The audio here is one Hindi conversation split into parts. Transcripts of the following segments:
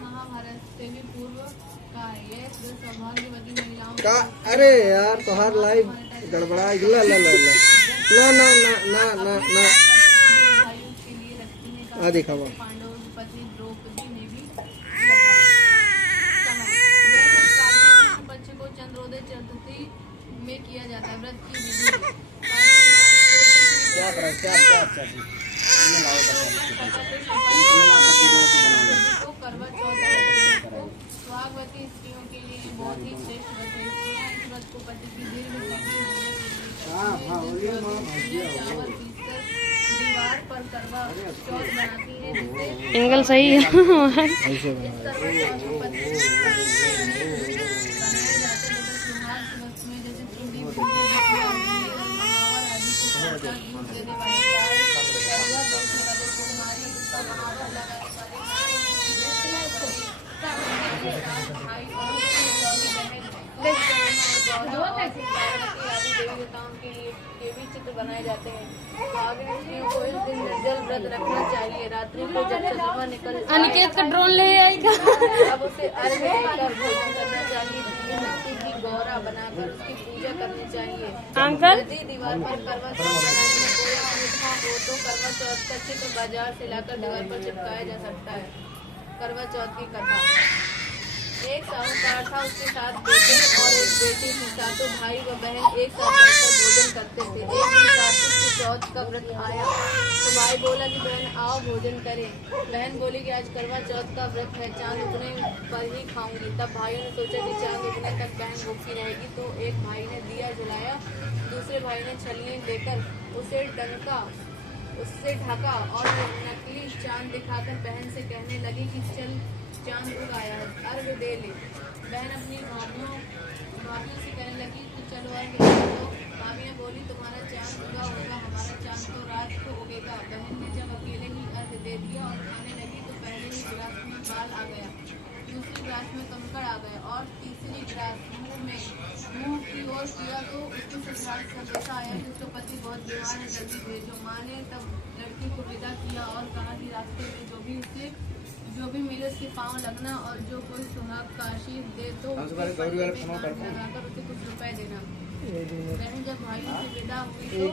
महाभारत से भी पूर्व का है। ये सौभाग्यवती महिलाओं का अरे यार तोहार लाइव गड़बड़ा ला ला ला ला ना ना ना ना ना ना भाइयों के लिए रखती है। आ देखा वो पांडवों की पत्नी द्रौपदी ने भी बच्चे को चंद्रोदय चतुर्थी में किया जाता है। व्रत की विधि क्या करा क्या क्या अच्छा जी करवा चौथ सुहागवती स्त्रियों के लिए बहुत ही श्रेष्ठ व्रत है। इस व्रत को पति की दीर्घ दीवार पर करवा चौथ बनाती है, जिससे एंगल सही है। चित्र बनाए जाते हैं। स्त्रियों को इस दिन निर्जल व्रत रखना चाहिए। रात्रि को जब चंद्रमा निकल अनिकेत का ड्रोन ले आएगा। अब उसे अर्घ देकर भोजन करना चाहिए। मिट्टी की गौरा बनाकर उसकी पूजा करनी चाहिए। अंकल यदि दीवार पर करवा चौथ बनाने में कोई असुविधा हो तो करवा चौथ का चित्र बाजार से लाकर दीवार पर चिपकाया जा सकता है। करवा चौथ की कथा। एक साहूकार था, उसके साथ बेटे और एक बेटी थी। सातों भाई व बहन एक साथ बैठकर भोजन करते थे। एक दिन कार्तिक की चौथ का व्रत आया तो भाई बोला कि बहन आओ भोजन करें। बहन बोली कि आज करवा चौथ का व्रत है, चांद उगने पर ही खाऊंगी। तब भाइयों ने सोचा कि चांद उगने तक बहन भूखी रहेगी, तो एक भाई ने दिया जलाया, दूसरे भाई ने छलनी लेकर उससे ढका और नकली चांद दिखाकर बहन से कहने लगी कि चल चांद उग आया है, अर्घ दे ले। बहन अपनी भाभियों से कहने लगी कि चलो अर्घ दे दो। भाभियाँ बोली तुम्हारा चांद उगा होगा, हमारा चांद तो रात को उगेगा। बहन ने जब अकेले ही अर्घ दे दिया और खाने लगी तो पहले ही गिलास में बाल आ गया, दूसरी गिलास में कंकड़ आ गए और तीसरी गिलास मुंह की ओर किया तो उसके ससुराल से संदेशा आया कि उसका पति बहुत बीमार है, जल्दी भेजो। माँ ने तब लड़की को विदा किया और कहा कि रास्ते में जो भी मिले उसके पाँव लगना और जो कोई सुहाग का आशीष दे तो लगाकर उसे कुछ रुपए देना। बहन जब भाइयों से विदा हुई तो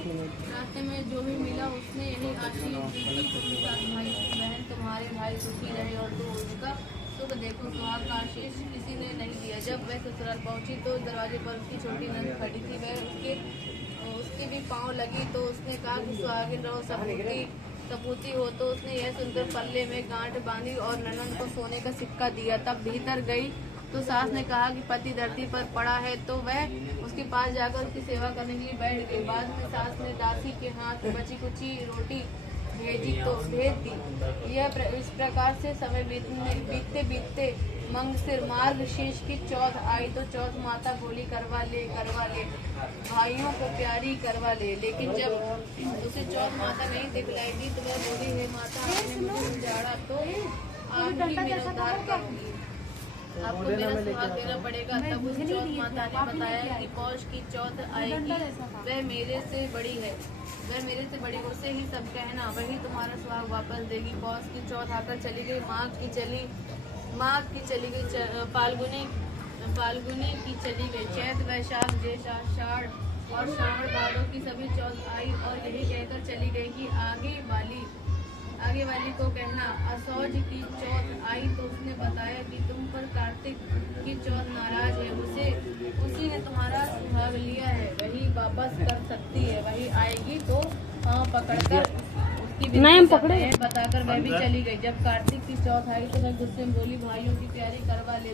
रास्ते में जो भी मिला उसने यही आशीष दी कि भाई बहन तुम्हारे भाई सुखी रहे और तू उनका सुख देखो। सुहाग का आशीष किसी ने नहीं दिया। जब वह ससुराल पहुंची तो दरवाजे पर उसकी छोटी नंद खड़ी थी। वह उसके भी पाँव लगी तो उसने कहा कि सुहागिन रहो, सपूती हो। तो उसने यह सुनकर पल्ले में गांठ बांधी और ननन को सोने का सिक्का दिया। तब भीतर गई तो सास ने कहा कि पति धरती पर पड़ा है, तो वह उसके पास जाकर उसकी सेवा करने के लिए बैठ गई। बाद में सास ने दासी के हाथ बची कुची रोटी भेज दी। यह इस प्रकार से समय बीतते बीतते मंगसिर मार्ग शीर्ष की चौथ आई तो चौथ माता बोली करवा ले भाइयों को प्यारी करवा ले। लेकिन जब उसे चौथ माता नहीं दिखलाई दी तो वह बोली हे माता आपने मुझे उजाड़ा तो आप ही मेरा उद्धार करूंगी, आपको मेरा सुहाग देना पड़ेगा। तब उस चौथ माता ने बताया कि पौष की चौथ आएगी, वह मेरे से बड़ी है, उसे ही सब कहना, वही तुम्हारा सुहाग वापस देगी। पौष की चौथ आकर चली गई, माघ की चली गई, फाल्गुनी की चली गई, चैत वैशाख ज्येष्ठ आषाढ़ और श्रावण भादों की सभी चौथ आई और यही कहकर चली गई कि आगे वाली को कहना। असौज की चौथ आई तो उसने बताया कि तुम पर कार्तिक की चौथ नाराज है, उसी ने तुम्हारा सुहाग लिया है, वही वापस कर सकती है, वही आएगी तो पकड़कर उसकी विधि बताकर वह भी चली गई। जब कार्तिक की चौथ आई तो वह गुस्से में बोली भाइयों की तैयारी करवा ले।